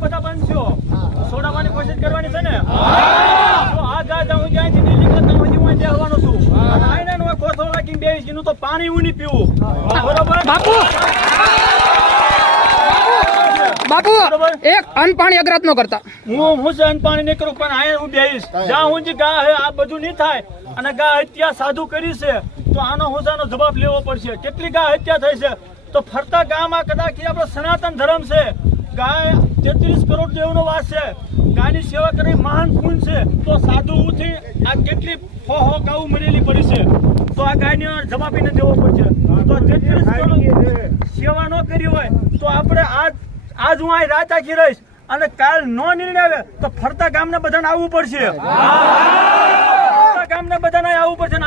બધા બનશો છોડાવવાની કોશિશ કરવાની છે ને તો આ ગાય હું ક્યાંયથી નહીં નીકળતા હું બેહવાનો છું અને આઈને નો કોથળો રાખીને બેહીશ એનું તો પાણી હું નહીં પીવું બરોબર બાપુ એક અનપાણી અગ્રત નો કરતા હું છે અનપાણી નહીં કરું પણ આને હું બેહીશ જ્યાં હું ગા હે આ બધું નહીં થાય અને ગા હત્યા સાધુ કરી છે તો આનો હુસાનો જવાબ લેવો પડશે કેટલી ગા હત્યા થઈ છે તો ફરતા ગામમાં કદાચ આપણો સનાતન ધર્મ છે ગાય 33 કરોડ દેવનો વાસ છે ગાયની સેવા કરી મહાન પુણ્ય છે તો સાધુ ઉઠી આ કેટલી ફોહો ગાઉ મરેલી પડી છે તો આ ગાયને જવાબ એને દેવો પડશે તો 33 કરોડ સેવા ન કરી હોય તો આપણે આજ હું અહીં રાત આખી રહીશ અને કાલ નો નિર્ણય આવે તો ફરતા ગામને બધાને આવવું પડશે ગામને બધાને આવવું પડશે